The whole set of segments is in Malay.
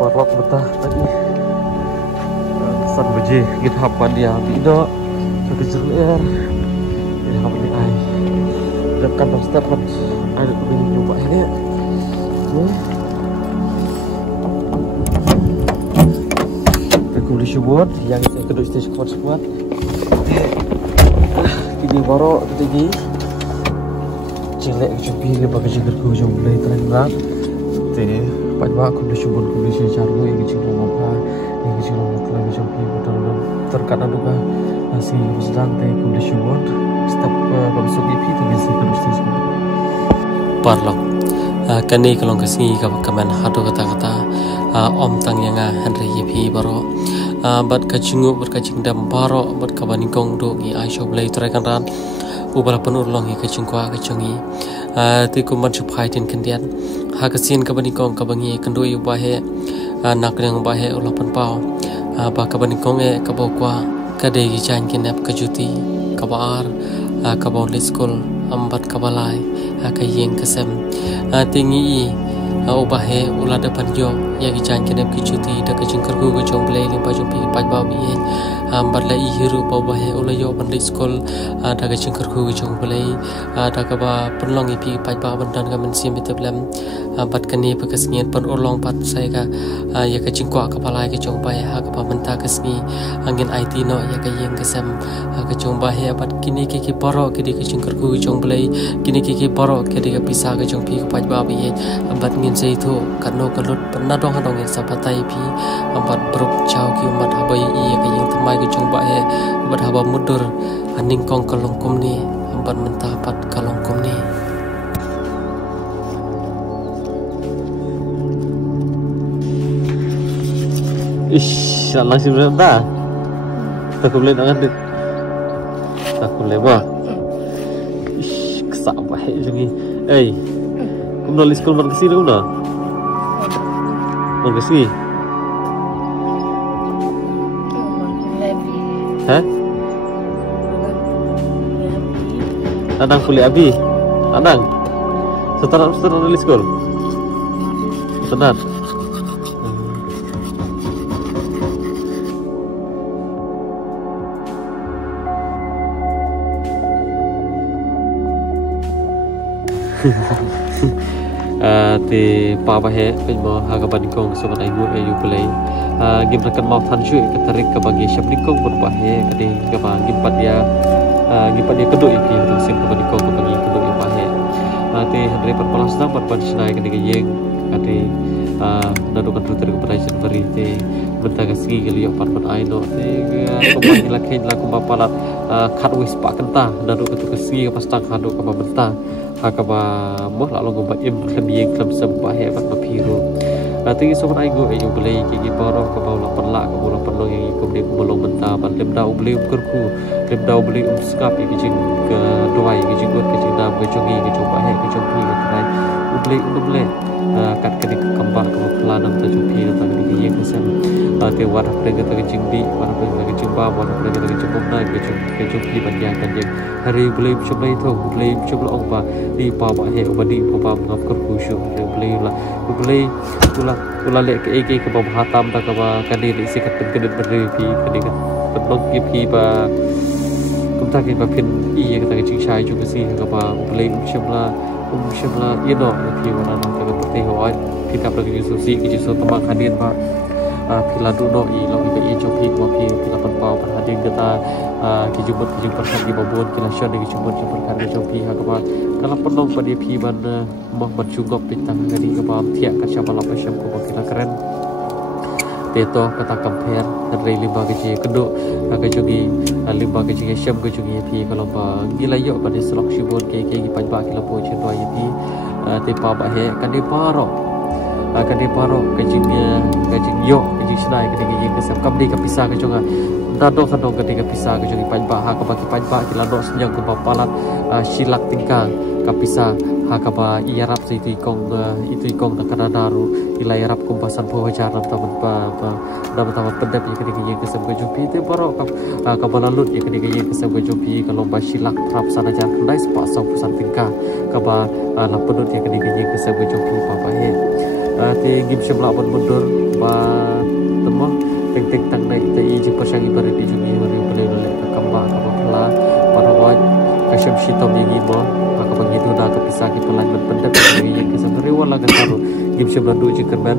Parok betah tadi. San beje gitu hapan dia tidak kekejar air. Ini hapan ni ai. Dekat step kan ada begini coba ini. Kulit buat yang saya kedua stage kuat. Kini baru tinggi. Jelek cuci ke bagi jigar ku jom mulai terang. Te pada kulit buat kulit saya cari yang kecil apa, yang kecil apa lagi jom pilih betul terkadang juga masih sedang te kulit buat step masuk EP tinggi saya kedua stage. Parlok. Kani kalau kesini kaman hado kata-kata om tang yang Henry EP baru bat kacungu berkacing dam baru bat kabani kong do i Aisyah belai terakan ran ubala penur long i kacungkwa kacungi tiku man supai tin kendian ha kasin kabani kong kabangi kendo i bahe nak yang bahe ulah penpau ba kabani kong kabokwa kadai gi chan kinap kajuti kabar kabau school ambat kabalai kayeng kesem tinggi ubahe ulah depan jo ya gi chan kinap kicuti da kacing kergu go jong play lim paju pi paj ba bi ambat lai hiru pa ubahe ulah yo bandai school da kacing kergu go jong play da ka ba penlong pi paj ba bandan ka men sim biteblam bat kani pakasngian pen urlong pat sai ka ya kacing kwa kapalai ke jong pai ha ka ba menta kasni angin IT no ya kayeng kesem ka jong ba he bat kini ki paro ke di kacing kergu go jong play kini ki paro ke di ka pisa ka jong pi ka paj ba bi bat ngin sei thu kano kalut pernah dong dong yang sabatai pi ambat berup chau ki umat habai iya ka yang temai ke jong ba he bat haba mudur aning kong kalongkum ni ambat mentah pat kalongkum ni ish langsung dah tak boleh nak ada tak boleh bah ish kesak baik macam ni kamu dah sekolah mana kesini kamu dah? Mana kesini? Hah? Adang kuliah abi? Adang? Setelah dari sekolah? Setelah? Ti papa he penmo hagaban kong sobat aingu ayu play game rakan mau tan shui katarik ke bagi syabni kong berubah he kadi ke bagi gimpat dia kedua ipi untuk sim ke bagi kong bagi kedua ipa he ti hari perpalas nang berpan senai kadi ke yeng kadi nadukan ruter ke pada Januari ti bentaga segi kali apartment aino ti kembali lagi laku bapalat kadwis pak kenta nadu ke segi ke pastang kado ke benta hakaba moh lalu ngobak im kami klam sembah hebat mapiru nanti sobat aigo ayu beli kiki paro ke bawah perla ke bawah perlo yang kemudian belum mentah ban lemda beli kerku lemda beli skap yang kicing ke doai kicing buat kicing dam ke jongi ke coba he ke jompi ke terai beli kat kedik kembang ke pelanam ta jompi ta kedik yang kesem te warna pereng ke kicing di warna pereng ke kicing ba warna pereng ke kicing bomna ke jompi banyakan yang hari beli coba itu beli coba ongpa di bawah he ubadi bawah ngap kerku syu beli ulah lek ke ke bawah hatam ta ke kadi isi kat kedit beri pi kadi kat petlok pi ba kumta ke ba pin iya kata kicing syai juga sih ke ba beli shimla ino pi wana ta ke putih hoi pi kap lagi susi kicing so temak hadin ba pila duno i lo ke i jopi ko pi pila penpau perhadin kita kijubut perhadi babon kila shot di kijubut perhadi jopi ha ke ba kalau penuh pada pi ban moh berjugop pitang dari ke ba tiak ka syabala pasyam ko kila keren teto kata compare dari limba ke keduk ka jogi limba ke syam ke jogi pi kalau ba gila yo pada selok shibon ke pajba kila po chen roi pi te pa ba he kan di paro kajing yo kajing senai kajing kesam kabdi kapisah ke jonga dado kadong ketika pisah ke jongi pajba ha ka bagi pajba kila do senyang ke papalat silak tingkang kapisah ha ka ba iarap itu ikong na kanadaru ila iarap kumpasan pengwajaran taman taman pendap ya ketika yang kesam ke jumpi te baro ka balalut ya ketika yang kesam ke jumpi kalau ba silak rap sana jan kendai sepak sau pusan tingkang ka ba la pedut ya ketika yang kesam ke jumpi papa he ti gim shimla ban mundur ba temo ting tang nai te i jipa shangi bari di jungi hari beli le ka kamba ka pala para waj ka sham shitom yingi mo ka bangi tu da ka pisah ki pelan ban pendek yi ke sabri wala ga taru gim shimla du jikerman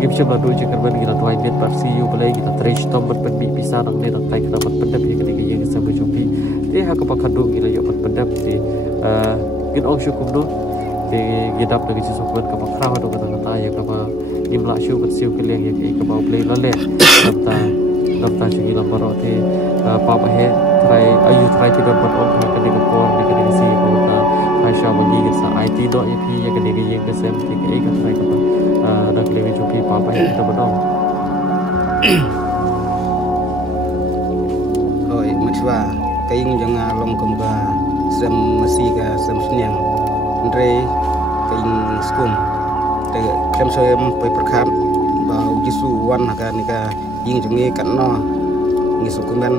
gim shimla du jikerman gila tuai met parsi yu beli kita trash tom ban pen bi pisah nang ne nang tai kana ban pendek yi ke yi ke sabri jopi ti ha ka pakadu gila yo ban pendek ti gin ong shukum do ti gidap lagi sesukun ka pakrah do kata ya ka imla shu bat siu keleng ya ke bau play lale lamta chungi lambaro te papa he try ayu try ti ban on ka de ko ni ka de si ko ta aisha bagi ke sa it do ya pi ya ke de ye ke sem ti ke ka try ka da play ju pi papa he ta badong oi machwa kaing janga long kum ba sem masi ka sem snyang andre kaing skum te kem so em pe perkham ba jisu wan ka ni ka ying jungi kan no ngi sukumen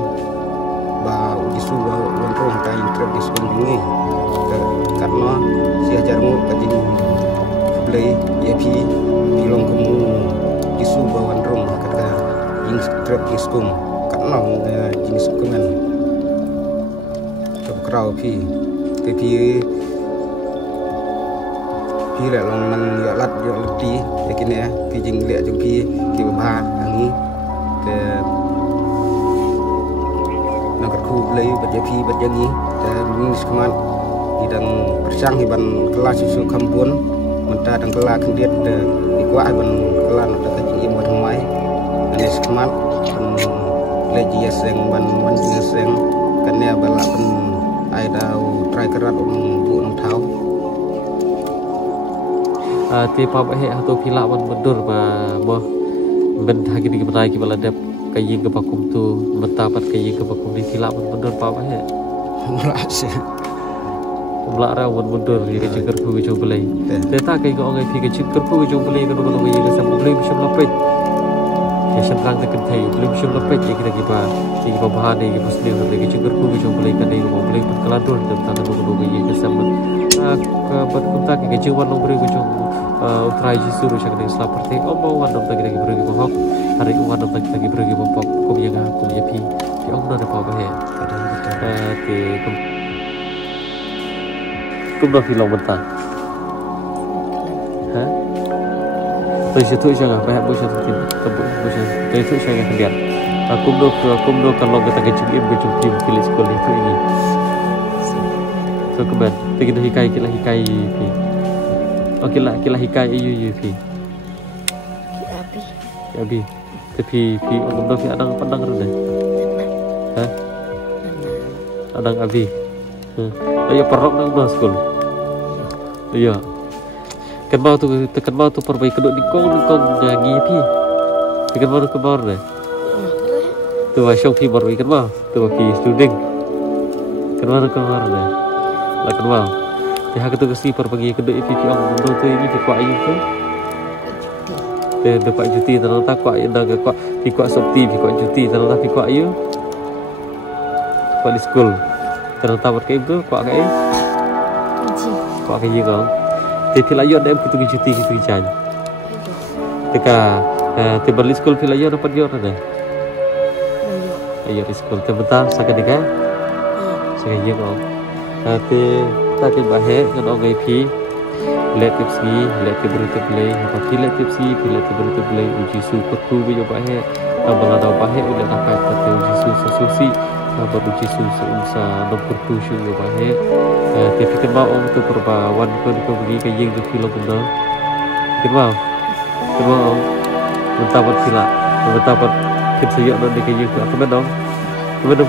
ba jisu ba wan ro ka ing trep di skum jungi kan no si ajar mu ka jing play ye pi long kum jisu ba wan ro ka ying trep di skum kan no jing sukumen ka krau pi ke pi le long nang yo lat yo leti yakin ya pi jing le jung pi ki ba angi ke nang ku lei bat ya pi bat yangi te min skman idang persang hiban kelas susu kampun menta dang kelas kendiet de ikwa ban kelan da ka jing bat mai ane skman le ji seng ban ji seng kan ya bala pen ai dau try kerat bu nang thau ti papa he atau pila ban mundur ba mo ben hagi di benai ki bala dep kayi ke pakum tu mentapat kayi ke pakum di pila ban mundur papa he mula ra ban mundur ye ke cikar ku jo belai deta kai ko ngai pi ke cikar ku jo belai ko ko ye ke sam belai bisam lapet ke sam kang te thai belai bisam lapet ye ke ba ki ba bahan ye ke muslim re ke cikar ku jo belai kan ye ko belai pat kala dur tentang ko ye ke sam ka bat kunta ke jiwan long beri ko jo utrai jisu rusak dengan seperti omong wadam tagi lagi beragi bohong hari wadam tagi beragi bohong kum yang aku menyepi di om nada apa he ti kum dah film mentah ha tu situ jangan apa bu situ tebu bu situ jangan kebiar kum do kalau kita kecil tim pilih sekolah itu ini so keban tegi dah hikai oke lah hikai yu pi abi tapi orang dah adang pandang rendah ha adang abi ayo perok nang dah sekolah iya kan mau tu perbaiki kedok di kong nyanyi pi kan mau deh tu wasong pi baru kan mau tu pi student kan mau deh lah kan mau dia kata kesi pergi kedai pipi orang muda tu ini kuat ayu tu dia dapat cuti tanah tak kuat dah kuat kuat sopti kuat cuti tanah tak kuat ayu kuat di school tanah tak pakai itu kuat kayak kau tapi layu ada yang pergi cuti gitu jan teka tiba di school layu dapat dia ada ayo di school tebentar sakit dika sakit je kau nanti tak bahe kan orang ip let tipsi let berutup play apa let tipsi let berutup play uji super tu bi bahe tambah ada bahe udah dapat kata uji susi sabar uji susi unsa nomor tu syu bahe tapi kan mau om tu perbawan ko pergi ke yeng tu film benda kan mau mentapat sila mentapat kita nak di ke yeng tu apa dong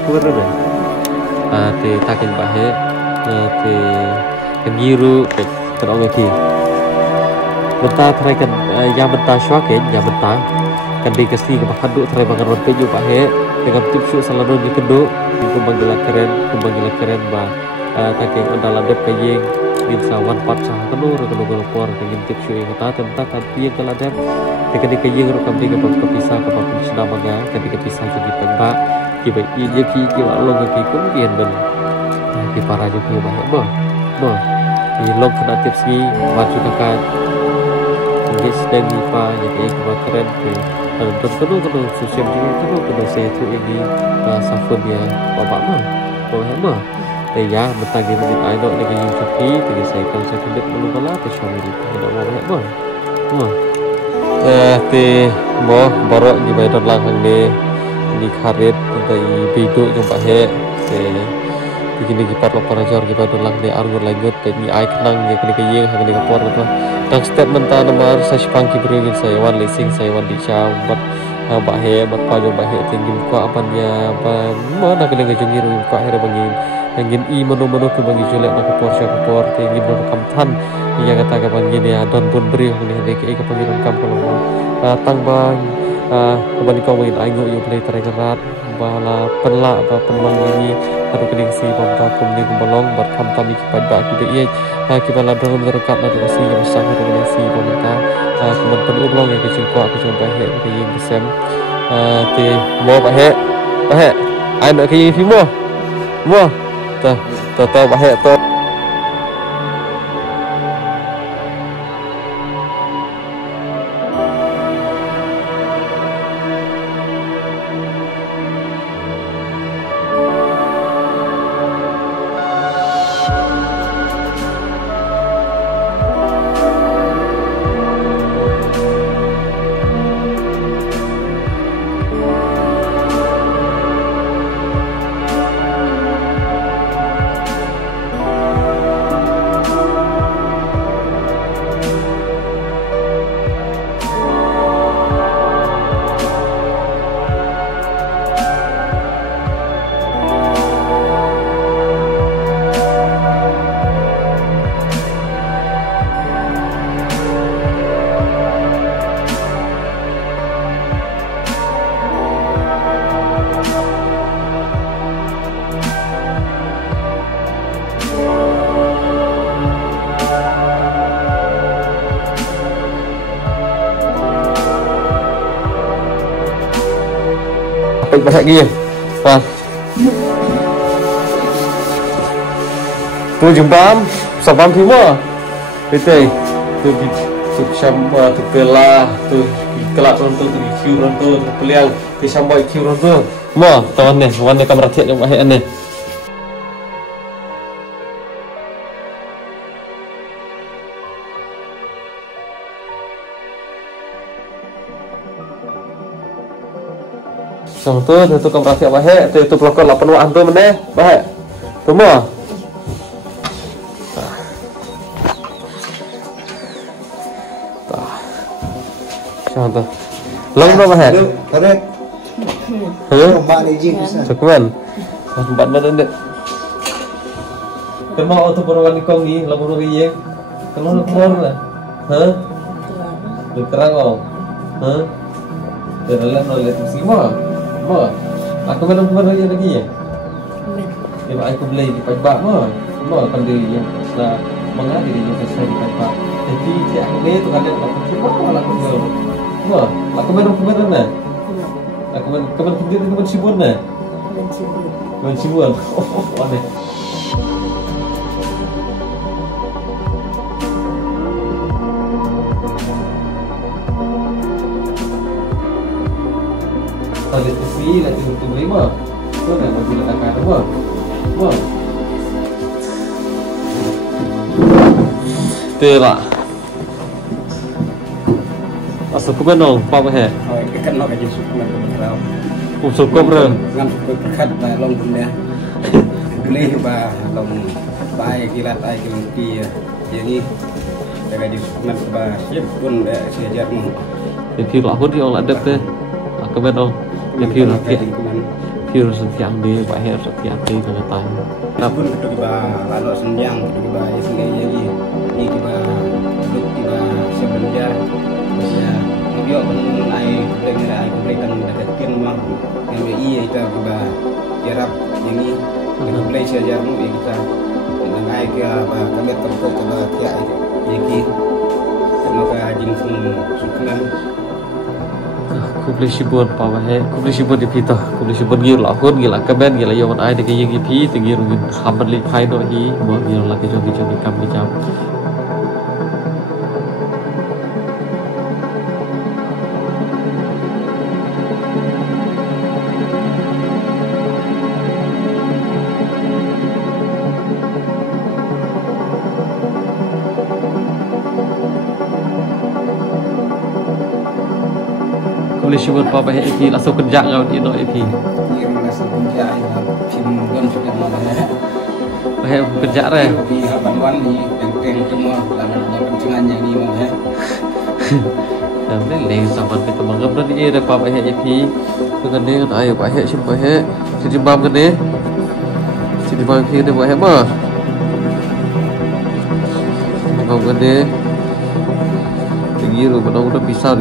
pun ada te takin bahe te ngiru ke orang lagi benta try kan yang benta swaken yang benta kan di kasi ke pakaduk try makan roti juga he dengan tipsu selalu di keduk kumbang keren ba taking andalan dep kayeng bisa wan pat sah kenur por dengan tipsu yang kata tentang tapi yang kalau dep ketika di kayeng ro kami ke pisah ke papu sudah maga ketika pisah jadi tembak kibai je pi ki lo ke kun bien ben di para je pi ba di log kena tipsi maju kakak Engage dan nipa yang ini keren ke tentu sosial media tentu saya tu ini safun dia bapak mah ya mentagi dengan idol dengan yang cuti dengan saya kalau saya kulit belum bala ke suami itu tidak mau mah mau borok di badan langkang di karet dari biduk jumpa begini kipat lo para jor kipat ulang di argo lanjut dan ai kenang ya kena kayeng hang kena kapor apa dan statement ta nomor saya pangki beringin saya wan leasing saya wan dicau buat bahe buat pajo bahe tinggi ko apanya apa mana kena ngejengir ko akhir bangin angin i menu ke bangi jelek nak kapor tinggi ber kamtan yang kata kapan gini ya don pun beri ni ke pangiran kam kalau tang bang kembali kau ingin ayo you play teregerat bala penla apa penlang ini ada kening si bangka kumni kumbalong berkam kami kipat bak kita iya kita ladang berdekat nanti si yang besar ada kening si bangka kemen penulong yang kecil kuat kecil bahe ke yang besem ti mo bahe ai nak ke fi mo ta bahe to banyak gini tu jembam sabam semua betul tu syamba tu kelah tu kelak rontu tu kiu rontu peliang tu syamba kiu rontu mo tahun ni warna kamera tiap yang banyak ni Sang tu kau merasa baik, tu pelakon 8 wak tu mana baik, tu mo. Sang tu, long berapa baik? Correct. Rumah lagi bisa. Cukupan, tempat mana ni? Kemau auto perwani kau ni, long berapa ye? Kalau nak keluar lah, terang oh, terlalu nolak tu semua. Aku belum lagi ya. Dia aku beli di pajak mah. Kan dia yang sudah mengalir yang sesuai di pajak. Jadi dia aku beli tu ada aku cuma aku jual. Aku belum nah. Aku belum sibun nah. Sibun. Oh, aneh. Kalau itu sih nanti untuk lima, tu nak bagi letakkan apa? Tidak. Asal kau benong, apa he? Ikan nak jadi suku nak berkerau. Suku berapa? Ngam berkat long benda. Boleh bah long baik kilat air kelimpi. Jadi jaga di suku nak bah siap pun sejajar mu. Jadi lah pun dia orang ada tu. Aku benong. Phiêu setiang dia, bahaya setiang dia kena tahu. Apun kita ba lalu senjang, kita ba sengaja ni kita kita sebenjar. Ya, dia pun air berikan dekat mah. Yang iya kita ba jarap yang ni kita boleh sejarmu kita dengan air ke ba kami tempat kita tiak jadi semoga jinsung sukunan. Aku beli sibun apa bahe, aku beli sibun di pita, aku beli sibun gila, aku gila, kaben gila, yang mana ada kayak gini, tinggi rungin, hambat li pai dohi, buat gila lagi jogi kam di jam. boleh syukur pa bahe iki langsung kerja ngau di no iki. Ini rasa kerja ya film gun sudah mana ya. Bahe kerja re. Di Habanwan ni teng semua lalu pencengannya ni mau ya. Sampai leh sama kita mangap dan ini re pa bahe iki. Dengan ni kan ayo bahe sim bahe. Sidi bam kan ni. Sidi bam ki ni bahe mah. Bam kan ni. Giru pada udah pisah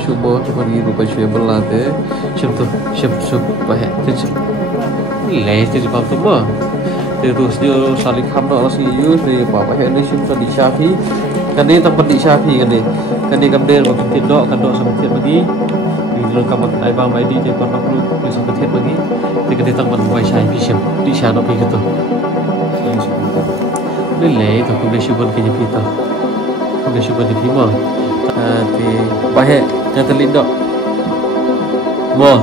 syubo cuma giru pasyu belah deh syam syub bahe cicip leh cicip apa tu mah terus dia saling hamda orang siu ni apa bahe ni syum tadi syafi kan ni tempat di syafi kan ni kamder waktu tidak kan dok sama tiap lagi di dalam kamar ai bang ai di je kon nak lu di sama tiap lagi dia kan tempat buai syafi syum di syana pergi tu ni leh tu boleh syubon ke je kita boleh syubon di timur thì bài hệ cho tôi linh động mua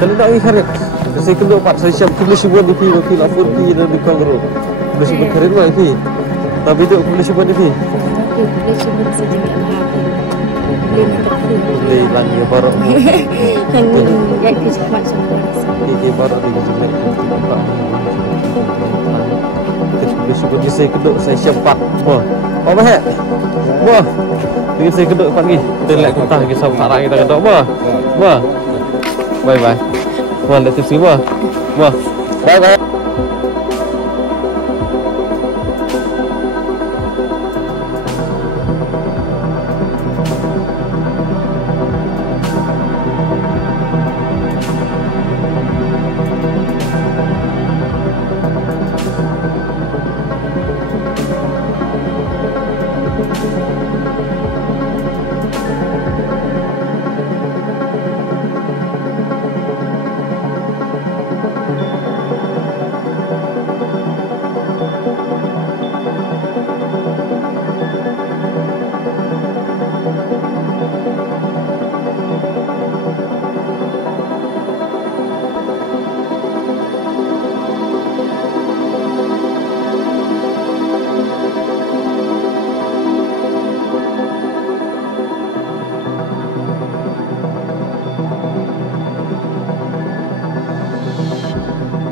kalau nak ini keren, saya kena buat saya siap boleh cuba di sini, wakil afur di dalam kongro, boleh cuba keren lah ini, tapi itu boleh cuba di sini. Boleh cuba saja Boleh lagi baru. Kan yang cepat semua. Ini baru di jelek tempat. Kita syukur di saya keduk saya sempat. Wah. Apa he? Wah. Di saya keduk pagi. Kita lek kutah kita sama kita keduk wah. Wah. Bye bye. Wah, let's see wah. Wah. Bye bye.